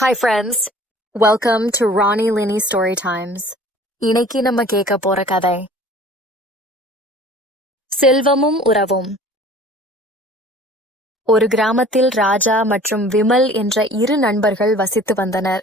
Hi friends, welcome to Ronnie Linney Story Times. இன்னைக்கு நம்ம கேட்க போற கதை செல்வமும் உறவும். ஒரு கிராமத்தில் ராஜா மற்றும் விமல் என்ற இரு நண்பர்கள் வசித்து வந்தனர்.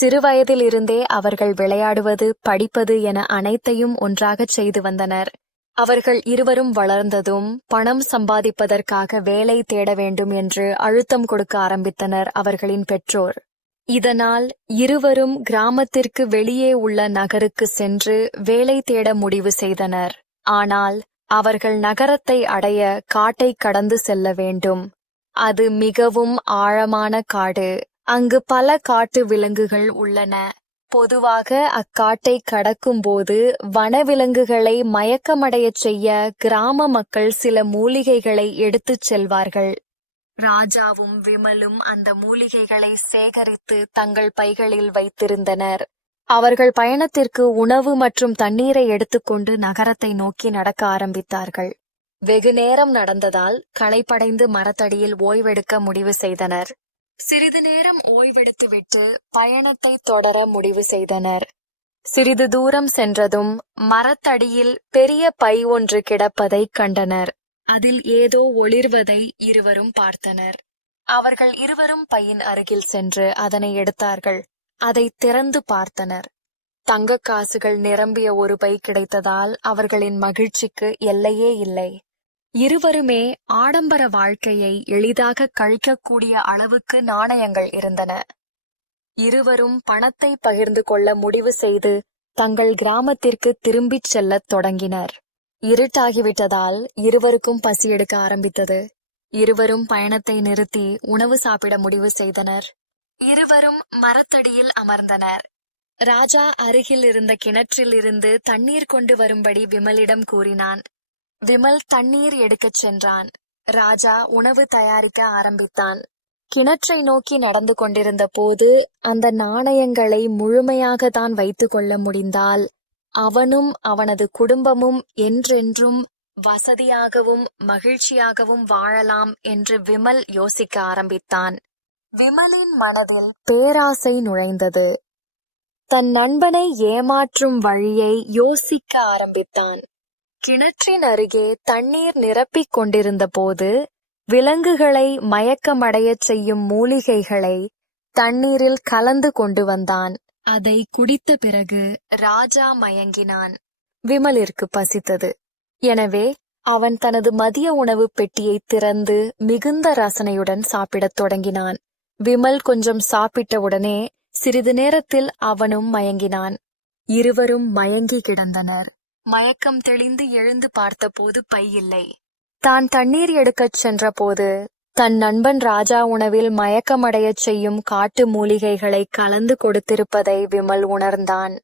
சிறுவயதில் இருந்தே அவர்கள் விளையாடுவது, படிப்பது என அனைத்தையும் ஒன்றாகச் செய்து வந்தனர். அவர்கள் இருவரும் வளர்ந்ததும் பணம் சம்பாதிப்பதற்காக வேலை தேட வேண்டும் என்று அழுத்தம் கொடுக்க ஆரம்பித்தனர் அவர்களின் பெற்றோர். இதனால் இருவரும் கிராமத்திற்கு வெளியே உள்ள நகருக்கு சென்று வேலை தேட முடிவு செய்தனர். ஆனால் அவர்கள் நகரத்தை அடைய காட்டை கடந்து செல்ல வேண்டும். அது மிகவும் ஆழமான காடு. அங்கு பல காட்டு விலங்குகள் உள்ளன. பொதுவாக அக்காட்டை கடக்கும்போது வனவிலங்குகளை மயக்கமடையச் செய்ய கிராம மக்கள் சில மூலிகைகளை எடுத்துச் செல்வார்கள். ராஜாவும் விமலும் அந்த மூலிகைகளை சேகரித்து தங்கள் பைகளில் வைத்திருந்தனர். அவர்கள் பயணத்திற்கு உணவு மற்றும் தண்ணீரை எடுத்துக்கொண்டு நகரத்தை நோக்கி நடக்க ஆரம்பித்தார்கள். வெகு நேரம் நடந்ததால் களைப்படைந்து மரத்தடியில் ஓய்வெடுக்க முடிவு செய்தனர். சிறிது நேரம் ஓய்வெடுத்துவிட்டு பயணத்தை தொடர முடிவு செய்தனர். சிறிது தூரம் சென்றதும் மரத்தடியில் பெரிய பை ஒன்று கிடப்பதைக் கண்டனர். அதில் ஏதோ ஒளிர்வதை இருவரும் பார்த்தனர். அவர்கள் இருவரும் பையின் அருகில் சென்று அதனை எடுத்தார்கள். அதை திறந்து பார்த்தனர். தங்கக் காசுகள் நிரம்பிய ஒரு பை கிடைத்ததால் அவர்களின் மகிழ்ச்சிக்கு எல்லையே இல்லை. இருவருமே ஆடம்பர வாழ்க்கையை எளிதாக கழிக்கக்கூடிய அளவுக்கு நாணயங்கள் இருந்தன. இருவரும் பணத்தை பகிர்ந்து கொள்ள முடிவு செய்து தங்கள் கிராமத்திற்கு திரும்பிச் செல்லத் தொடங்கினர். இருட்டாகிவிட்டதால் இருவருக்கும் பசி எடுக்க ஆரம்பித்தது. இருவரும் பயணத்தை நிறுத்தி உணவு சாப்பிட முடிவு செய்தனர். இருவரும் மரத்தடியில் அமர்ந்தனர். ராஜா அருகில் இருந்த கிணற்றில் இருந்து தண்ணீர் கொண்டு வரும்படி விமலிடம் கூறினான். விமல் தண்ணீர் எடுக்கச் சென்றான். ராஜா உணவு தயாரிக்க ஆரம்பித்தான். கிணற்றை நோக்கி நடந்து கொண்டிருந்த போது அந்த நாணயங்களை முழுமையாக தான் வைத்து கொள்ள முடிந்தால் அவனும் அவனது குடும்பமும் என்றென்றும் வசதியாகவும் மகிழ்ச்சியாகவும் வாழலாம் என்று விமல் யோசிக்க ஆரம்பித்தான். விமலின் மனதில் பேராசை நுழைந்தது. தன் நண்பனை ஏமாற்றும் வழியை யோசிக்க ஆரம்பித்தான். கிணற்றின் அருகே தண்ணீர் நிரப்பிக் கொண்டிருந்த போது விலங்குகளை மயக்கமடையச் செய்யும் மூலிகைகளை தண்ணீரில் கலந்து கொண்டு வந்தான். அதை குடித்த பிறகு ராஜா மயங்கினான். விமலிற்கு பசித்தது. எனவே அவன் தனது மதிய உணவு பெட்டியை திறந்து மிகுந்த ரசனையுடன் சாப்பிடத் தொடங்கினான். விமல் கொஞ்சம் சாப்பிட்டவுடனே சிறிது நேரத்தில் அவனும் மயங்கினான். இருவரும் மயங்கி கிடந்தனர். மயக்கம் தெளிந்து எழுந்து பார்த்தபோது பை இல்லை. தான் தண்ணீர் எடுக்கச் சென்றபோது தன் நண்பன் ராஜா உணவில் மயக்கமடையச் செய்யும் காட்டு மூலிகைகளை கலந்து கொடுத்திருப்பதை விமல் உணர்ந்தான்.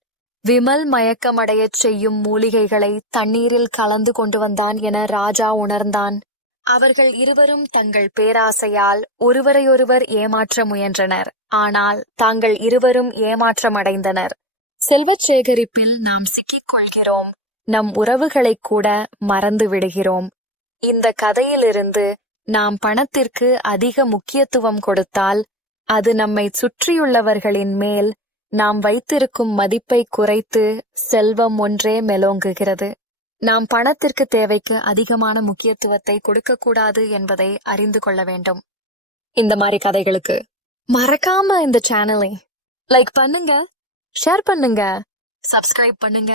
விமல் மயக்கமடையச் செய்யும் மூலிகைகளை தண்ணீரில் கலந்து கொண்டு வந்தான் என ராஜா உணர்ந்தான். அவர்கள் இருவரும் தங்கள் பேராசையால் ஒருவரையொருவர் ஏமாற்ற முயன்றனர். ஆனால் தாங்கள் இருவரும் ஏமாற்றமடைந்தனர். செல்வச் சேகரிப்பில் நாம் சிக்கிக் கொள்கிறோம். நம் உறவுகளை கூட மறந்து விடுகிறோம். இந்த கதையிலிருந்து நாம் பணத்திற்கு அதிக முக்கியத்துவம் கொடுத்தால் அது நம்மை சுற்றியுள்ளவர்களின் மேல் நாம் வைத்திருக்கும் மதிப்பை குறைத்து செல்வம் ஒன்றே மேலோங்குகிறது. நாம் பணத்திற்கு தேவைக்கு அதிகமான முக்கியத்துவத்தை கொடுக்கக்கூடாது என்பதை அறிந்து கொள்ள வேண்டும். இந்த மாதிரி கதைகளுக்கு மறக்காம இந்த சேனலை லைக் பண்ணுங்க, ஷேர் பண்ணுங்க, சப்ஸ்கிரைப் பண்ணுங்க.